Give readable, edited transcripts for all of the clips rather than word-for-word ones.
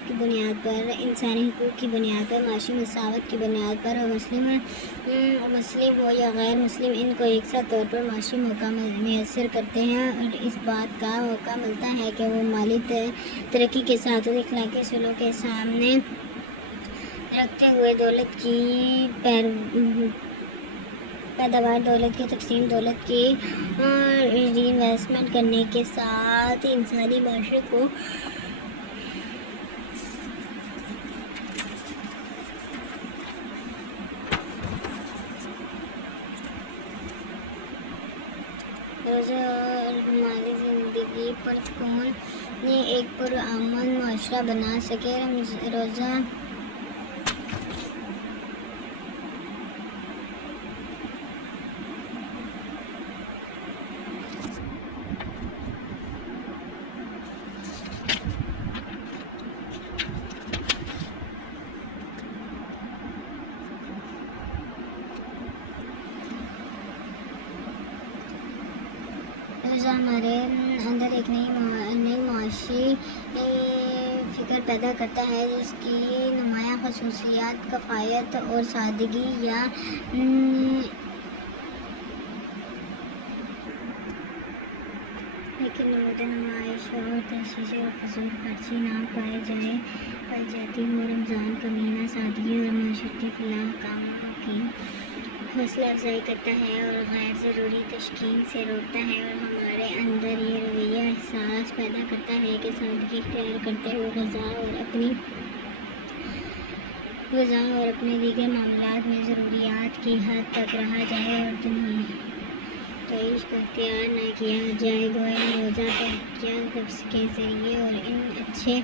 انصاف کی بنیاد پر، انسانی حقوق کی بنیاد پر، معاشی مساوات کی بنیاد پر، اور مسلم ہو یا غیر مسلم ان کو یکساں طور پر معاشی موقع میسر کرتے ہیں، اور اس بات کا موقع ملتا ہے کہ وہ مالی ترقی کے ساتھ اور اخلاقی اصولوں کے سامنے رکھتے ہوئے دولت کی پیداوار، دولت کی تقسیم، دولت کی ری انویسٹمنٹ کرنے کے ساتھ انسانی معاشرے کو روزہ اور ہماری زندگی پرسکون ایک پرامن معاشرہ بنا سکے۔ روزہ ہمارے اندر ایک نئی معاشی فکر پیدا کرتا ہے جس کی نمایاں خصوصیات کفایت اور سادگی یا لیکن نمود نمائش اور تشویش اور فضول خرچی نہ پائی جاتی ہو۔ رمضان کا مہینہ سادگی اور معاشرتی فلاح کاموں کی حوصلہ افزائی کرتا ہے اور غیر ضروری تشکیل سے روکتا ہے، اور ہمارے اندر یہ رویہ احساس پیدا کرتا ہے کہ سادگی اختیار کرتے ہوئے غذا اور اپنے دیگر معاملات میں ضروریات کی حد تک رہا جائے اور تعیش کو اختیار نہ کیا جائے۔ گویا روزہ تحقیق کے ذریعے اور ان اچھے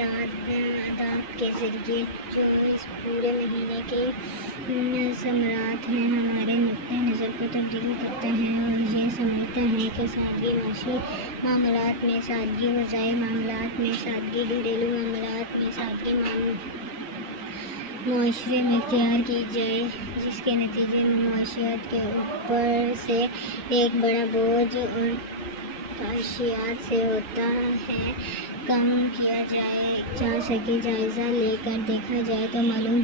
عادات کے ذریعے جو اس پورے مہینے کے ثمرات ہیں ہمارے نقطۂ نظر کو تبدیل کرتا ہے، اور یہ سمجھتا ہے کہ سادگی معاشی معاملات میں سادگی، غذائی معاملات میں سادگی، گھریلو معاملات میں سادگی معاشرے میں اختیار کی جائے، جس کے نتیجے میں معاشیات کے اوپر سے ایک بڑا بوجھ اور تعیشات سے ہوتا ہے کم کیا جا سکے۔ جائزہ لے کر دیکھا جائے تو معلوم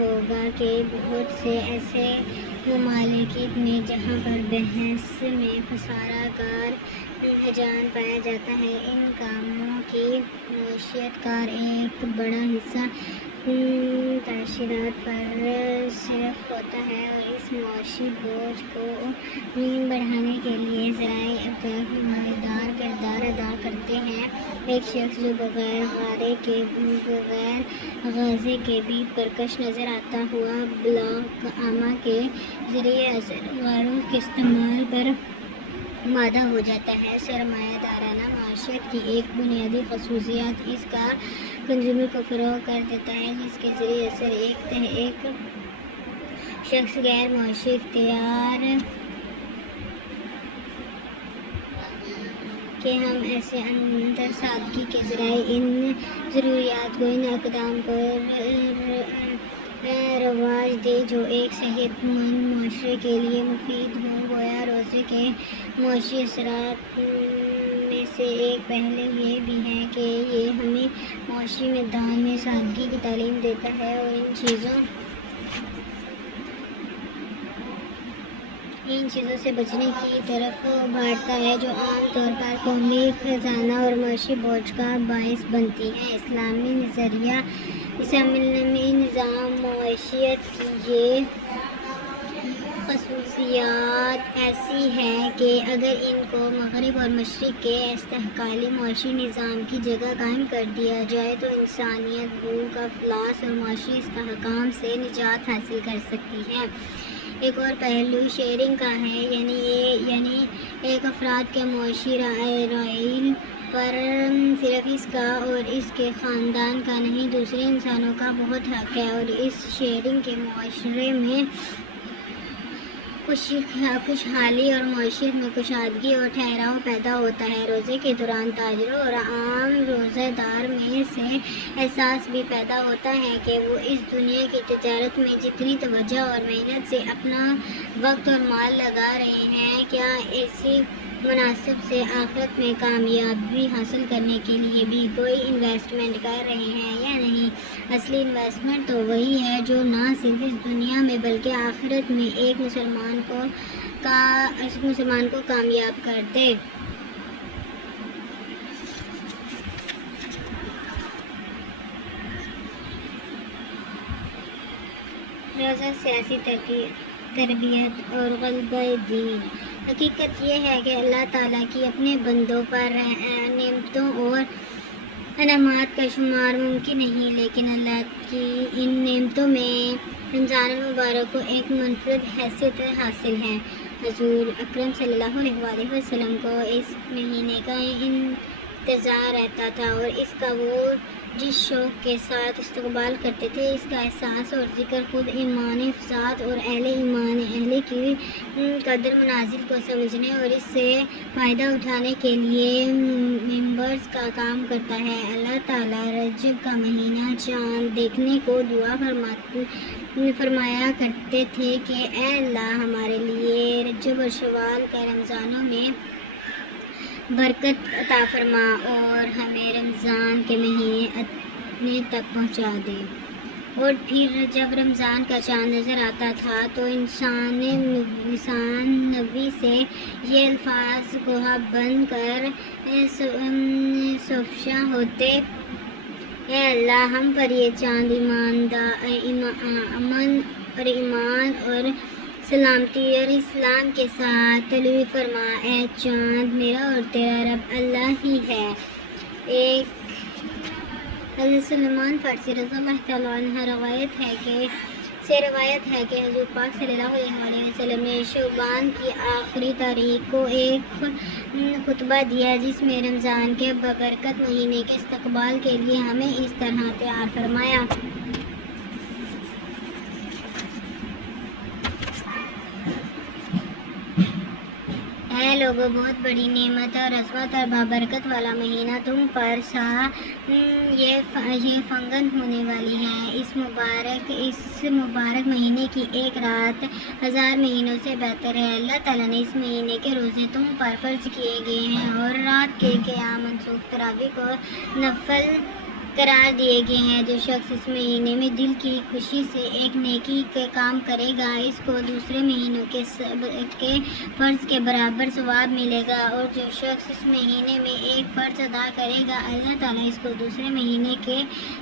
ہوگا کہ بہت سے ایسے ممالک میں جہاں پر بحث میں خسارہ کار رجحان پایا جاتا ہے، ان کاموں کی معیشت کا ایک بڑا حصہ تعیشات پر صرف ہوتا ہے، اور اس معاشی بوجھ کو بڑھانے کے لیے ذرائع ابداع نمایاں کردار ادا کرتے ہیں۔ ایک شخص جو بغیر غازے کے بھی پرکش نظر آتا ہوا بلاک عامہ کے ذریعے اثر غیروں کے استعمال پر آمادہ ہو جاتا ہے۔ سرمایہ دارانہ معیشت کی ایک بنیادی خصوصیت اس کا کنزومی کو فروغ کر دیتا ہے، جس کے ذریعے اثر ایک شخص غیر معاشی اختیار کہ ہم ایسے اندر سادگی کے ذرائع ان ضروریات کو، ان اقدام کو رواج دے جو ایک صحت مند معاشرے کے لیے مفید ہوں۔ گویا روزے کے معاشی اثرات میں سے ایک پہلو یہ بھی ہے کہ یہ ہمیں معاشی میدان میں سادگی کی تعلیم دیتا ہے اور ان چیزوں سے بچنے کی طرف ابھارتا ہے جو عام طور پر قومی خزانہ اور معاشی بوجھ کا باعث بنتی ہیں۔ اسلامی نظام معیشت کی یہ خصوصیات ایسی ہیں کہ اگر ان کو مغرب اور مشرق کے استحکامی معاشی نظام کی جگہ قائم کر دیا جائے تو انسانیت بھوک، افلاس اور معاشی استحکام سے نجات حاصل کر سکتی ہے۔ ایک اور پہلو شیئرنگ کا ہے، یعنی ایک افراد کے معاشی رائل پر صرف اس کا اور اس کے خاندان کا نہیں، دوسرے انسانوں کا بہت حق ہے، اور اس شیئرنگ کے معاشرے میں خوشحالی اور معیشت میں کشادگی اور ٹھہراؤ پیدا ہوتا ہے۔ روزے کے دوران تاجروں اور عام روزہ دار میں سے احساس بھی پیدا ہوتا ہے کہ وہ اس دنیا کی تجارت میں جتنی توجہ اور محنت سے اپنا وقت اور مال لگا رہے ہیں، کیا ایسی مناسب سے آخرت میں کامیابی حاصل کرنے کے لیے بھی کوئی انویسٹمنٹ کر رہے ہیں یا نہیں۔ اصلی انویسٹمنٹ تو وہی ہے جو نہ صرف اس دنیا میں بلکہ آخرت میں ایک مسلمان کو کامیاب کر دے۔ روزہ سیاسی تربیت اور غلبہ دین۔ حقیقت یہ ہے کہ اللہ تعالیٰ کی اپنے بندوں پر نعمتوں اور انعامات کا شمار ممکن نہیں، لیکن اللہ کی ان نعمتوں میں رمضان المبارک کو ایک منفرد حیثیت حاصل ہے۔ حضور اکرم صلی اللہ علیہ وآلہ وسلم کو اس مہینے کا انتظار رہتا تھا اور اس کا وہ جس شوق کے ساتھ استقبال کرتے تھے، اس کا احساس اور ذکر خود ایمان افزاد اور اہل کی قدر منازل کو سمجھنے اور اس سے فائدہ اٹھانے کے لیے ممبرز کا کام کرتا ہے۔ اللہ تعالیٰ رجب کا مہینہ چاند دیکھنے کو دعا فرمایا کرتے تھے کہ اے اللہ، ہمارے لیے رجب اور شوال کے رمضانوں میں برکت عطا فرما اور ہمیں رمضان کے مہینے اپنے تک پہنچا دے۔ اور پھر جب رمضان کا چاند نظر آتا تھا تو لسان نبی سے یہ الفاظ کوہ بند کر سفشاں ہوتے، اے اللہ، ہم پر یہ چاند امن اور ایمان اور سلامتی اور اسلام کے ساتھ طلوع فرما۔ اے چاند، میرا اور تیرا رب اللہ ہی ہے۔ ایک حضرت سلمان فارسی رضی اللہ تعالیٰ عنہ روایت ہے کہ حضور پاک صلی اللہ علیہ وسلم نے شعبان کی آخری تاریخ کو ایک خطبہ دیا جس میں رمضان کے ببرکت مہینے کے استقبال کے لیے ہمیں اس طرح تیار فرمایا۔ اے لوگوں، بہت بڑی نعمت اور عظمت اور بابرکت والا مہینہ تم پر یہ فنگن ہونے والی ہے۔ اس مبارک مہینے کی ایک رات 1000 مہینوں سے بہتر ہے۔ اللہ تعالیٰ نے اس مہینے کے روزے تم پر فرض کیے گئے ہیں اور رات کے قیام منسوخ تراویح کو نفل قرار دیے گئے ہیں۔ جو شخص اس مہینے میں دل کی خوشی سے ایک نیکی کے کام کرے گا، اس کو دوسرے مہینوں کے فرض کے برابر ثواب ملے گا، اور جو شخص اس مہینے میں ایک فرض ادا کرے گا، اللہ تعالیٰ اس کو دوسرے مہینے کے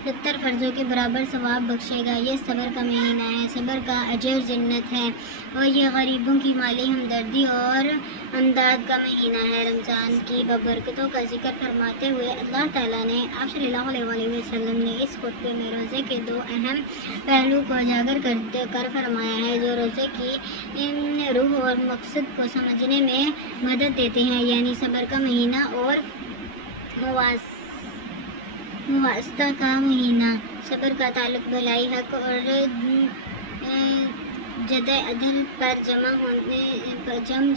70 فرضوں کے برابر ثواب بخشے گا۔ یہ صبر کا مہینہ ہے، صبر کا اجر جنت ہے، اور یہ غریبوں کی مالی ہمدردی اور امداد کا مہینہ ہے۔ رمضان کی ببرکتوں کا ذکر فرماتے ہوئے اللہ تعالیٰ نے آپ صلی اللہ علیہ وسلم نے اس خطبے میں روزے کے 2 اہم پہلو کو اجاگر کر فرمایا ہے جو روزے کی روح اور مقصد کو سمجھنے میں مدد دیتے ہیں، یعنی صبر کا مہینہ اور مواسطہ کا مہینہ۔ صبر کا تعلق بھلائی، حق اور جد عدل پر جم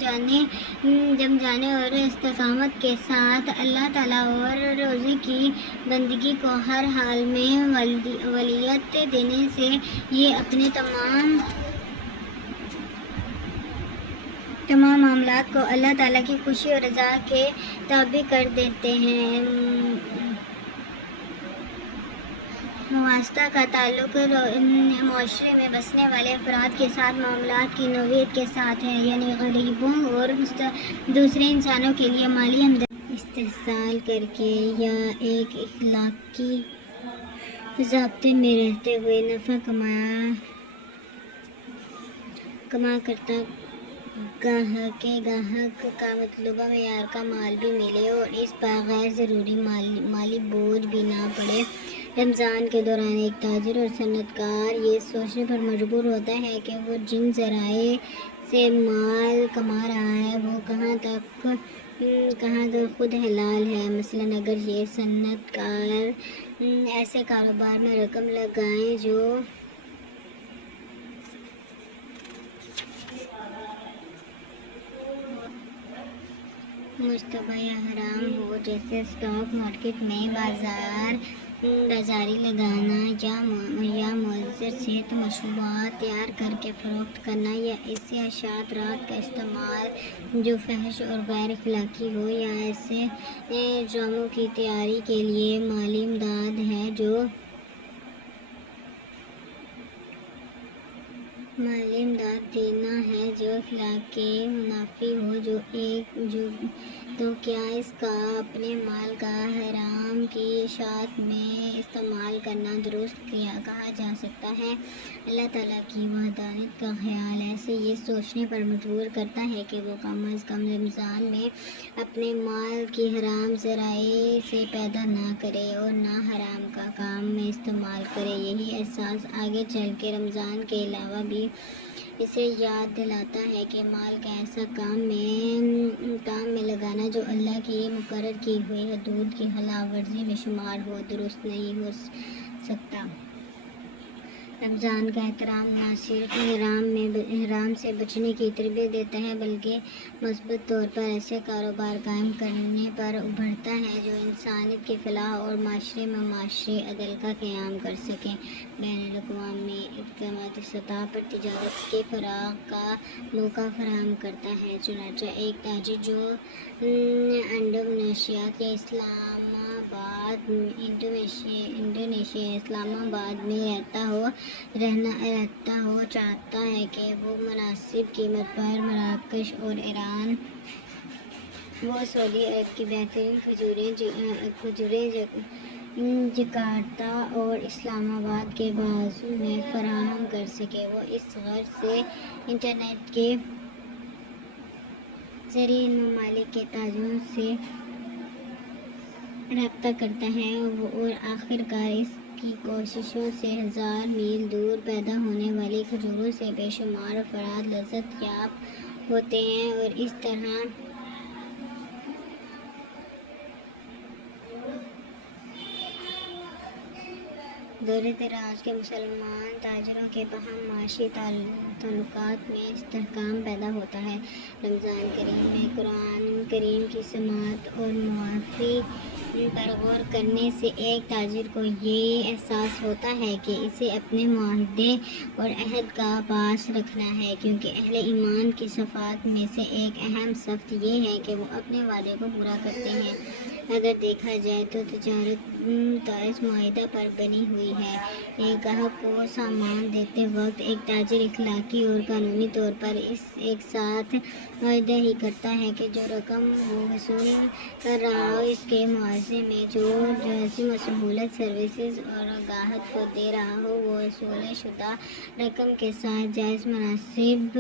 جانے اور استقامت کے ساتھ اللہ تعالیٰ اور روزے کی بندگی کو ہر حال میں اولویت دینے سے یہ اپنے تمام معاملات کو اللہ تعالیٰ کی خوشی اور رضا کے تابع کر دیتے ہیں۔ مواسطہ کا تعلق معاشرے میں بسنے والے افراد کے ساتھ معاملات کی نوعیت کے ساتھ ہے، یعنی غریبوں اور دوسرے انسانوں کے لیے مالی ہمدردی استحصال کر کے یا ایک اخلاقی ضابطے میں رہتے ہوئے نفع کما کرتا گاہک کا مطلوبہ معیار کا مال بھی ملے اور اس پر غیر ضروری مالی بوجھ بھی نہ پڑے۔ رمضان کے دوران ایک تاجر اور صنعت کار یہ سوچنے پر مجبور ہوتا ہے کہ وہ جن ذرائع سے مال کما رہا ہے وہ کہاں تک خود حلال ہے۔ مثلاً اگر یہ صنعت کار ایسے کاروبار میں رقم لگائیں جو مشتبہ یا حرام ہو، جیسے اسٹاک مارکیٹ میں بازار بازاری لگانا یا مؤثر صحت مشروبات تیار کر کے فروخت کرنا یا ایسے اشاعت کا استعمال جو فحش اور غیر اخلاقی ہو یا ایسے ڈراموں کی تیاری کے لیے مالی امداد ہے جو دینا ہے جو اخلاق کے منافی ہو تو کیا اس کا اپنے مال کا حرام کی اشاعت میں استعمال کرنا درست کہا جا سکتا ہے؟ اللہ تعالیٰ کی وحدانیت کا خیال ایسے یہ سوچنے پر مجبور کرتا ہے کہ وہ کم از کم رمضان میں اپنے مال کی حرام ذرائع سے پیدا نہ کرے اور نہ حرام کا کام میں استعمال کرے۔ یہی احساس آگے چل کے رمضان کے علاوہ بھی اسے یاد دلاتا ہے کہ مال کا ایسا کام میں لگانا جو اللہ کی مقرر کی ہوئی حدود کی خلاف ورزی میں شمار ہو درست نہیں ہو سکتا۔ رمضان کا احترام نہ صرف حرام سے بچنے کی تربیت دیتا ہے بلکہ مثبت طور پر ایسے کاروبار قائم کرنے پر ابھرتا ہے جو انسانیت کی فلاح اور معاشرے میں معاشی عدل کا قیام کر سکیں۔ بین الاقوامی اقدامات سطح پر تجارت کے فروغ کا موقع فراہم کرتا ہے۔ چنانچہ ایک تاجر جو انڈونیشیا اسلام آباد میں رہتا ہو چاہتا ہے کہ وہ مناسب قیمت پر مراکش اور ایران وہ سعودی عرب کی بہترین کھجوریں جکارتا اور اسلام آباد کے بازو میں فراہم کر سکے۔ وہ اس غرض سے انٹرنیٹ کے ذریعے ان ممالک کے تاجروں سے رابطہ کرتا ہے اور آخرکار اس کی کوششوں سے 1000 میل دور پیدا ہونے والی کھجوروں سے بے شمار افراد لذت یاب ہوتے ہیں اور اس طرح دور دراز کے مسلمان تاجروں کے باہم معاشی تعلقات میں استحکام پیدا ہوتا ہے۔ رمضان کریم میں قرآن کریم کی سماعت اور معافی پر غور کرنے سے ایک تاجر کو یہ احساس ہوتا ہے کہ اسے اپنے معاہدے اور عہد کا پاس رکھنا ہے، کیونکہ اہل ایمان کی صفات میں سے ایک اہم صفت یہ ہے کہ وہ اپنے وعدے کو پورا کرتے ہیں۔ اگر دیکھا جائے تو تجارت اس معاہدہ پر بنی ہوئی ہے۔ ایک گاہک کو سامان دیتے وقت ایک تاجر اخلاقی اور قانونی طور پر ایک ساتھ معاہدہ ہی کرتا ہے کہ جو رقم وہ وصول کر رہا ہو اس کے معاوضے میں جو جائز سہولت سروسز اور گاہک کو دے رہا ہو وہ وصول شدہ رقم کے ساتھ جائز مناسب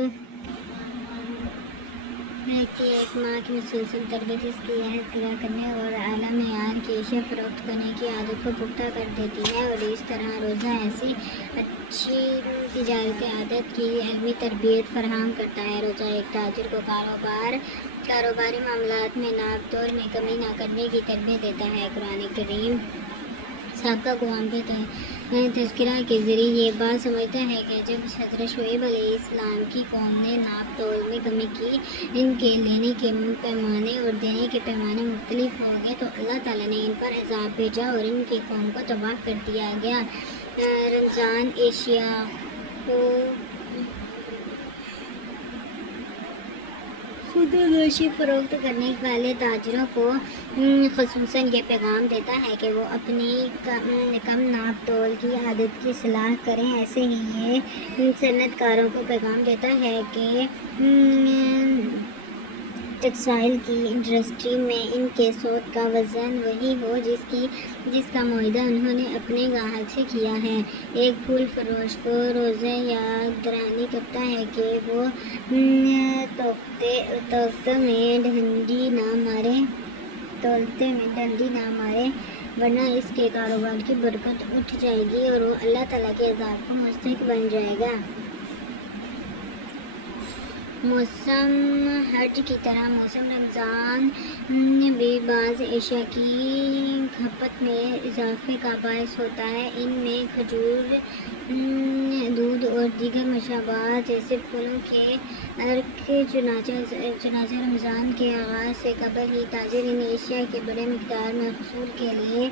رہتی ہے۔ ایک ماہ کی مسلسل تربیت اس کی عہد پورا کرنے اور اعلیٰ معیار کی اشیاء فروخت کرنے کی عادت کو پختہ کر دیتی ہے، اور اس طرح روزہ ایسی اچھی تجارتی عادت کی علمی تربیت فراہم کرتا ہے۔ روزہ ایک تاجر کو کاروباری معاملات میں ناپ تول میں کمی نہ کرنے کی تربیت دیتا ہے۔ قرآن کریم سابقہ اقوام کے تذکرہ کے ذریعے یہ بات سمجھتا ہے کہ جب حضرت شعیب علیہ السلام کی قوم نے ناپ تول میں کمی کی، ان کے لینے کے پیمانے اور دینے کے پیمانے مختلف ہو گئے تو اللہ تعالیٰ نے ان پر عذاب بھیجا اور ان کی قوم کو تباہ کر دیا گیا۔ رمضان اشیاء کو خود نوشی فروخت کرنے والے تاجروں کو خصوصاً یہ پیغام دیتا ہے کہ وہ اپنی کم ناپ تول کی عادت کی اصلاح کریں۔ ایسے ہی یہ صنعت کاروں کو پیغام دیتا ہے کہ ٹیکسٹائل کی انڈسٹری میں ان کے سود کا وزن وہی ہو جس کا معاہدہ انہوں نے اپنے گاہک سے کیا ہے۔ ایک پھول فروش کو روزہ یاد دہانی کرتا ہے کہ وہ تولتے میں ڈنڈی نہ مارے ورنہ اس کے کاروبار کی برکت اٹھ جائے گی اور وہ اللہ تعالیٰ کے عذاب کو مستحق بن جائے گا۔ موسم حج کی طرح موسم رمضان بھی بعض اشیاء کی کھپت میں اضافے کا باعث ہوتا ہے۔ ان میں کھجور، دودھ اور دیگر مشروبات جیسے پھلوں کے عرق، چنانچہ رمضان کے آغاز سے قبل ہی تاجر ان اشیاء کے بڑے مقدار میں حصول کے لیے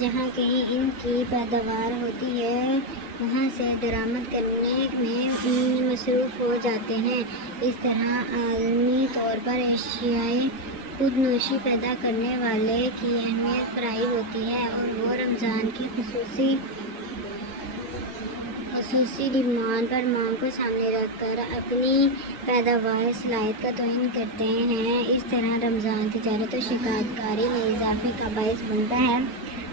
جہاں کہیں ان کی پیداوار ہوتی ہے وہاں سے درآمد کرنے میں مصروف ہو جاتے ہیں۔ اس طرح عالمی طور پر اشیائے خود نوشی پیدا کرنے والے کی اہمیت فرائی ہوتی ہے اور وہ رمضان کی خصوصی ڈیمانڈ پر مانگ کو سامنے رکھ کر اپنی پیداوار صلاحیت کا تعین کرتے ہیں۔ اس طرح رمضان تجارت و شکایت کاری میں اضافے کا باعث بنتا ہے۔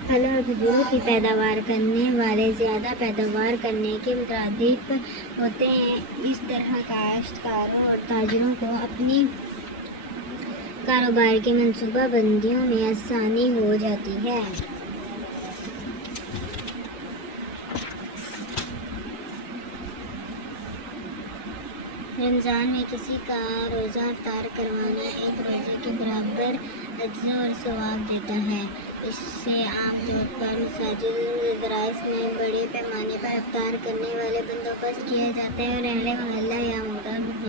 پھلوں اور کھجور کی پیداوار کرنے والے زیادہ پیداوار کرنے کے مترادف ہوتے ہیں۔ اس طرح کاشتکاروں اور تاجروں کو اپنی کاروبار کی منصوبہ بندیوں میں آسانی ہو جاتی ہے۔ رمضان میں کسی کا روزہ افطار کروانا ایک روزے کے برابر اجر اور ثواب دیتا ہے۔ اس سے عام طور پر مساجد مدارس میں بڑے پیمانے پر افطار کرنے والے بندوبست کیا جاتا ہے اور اہل محلہ یا معتبر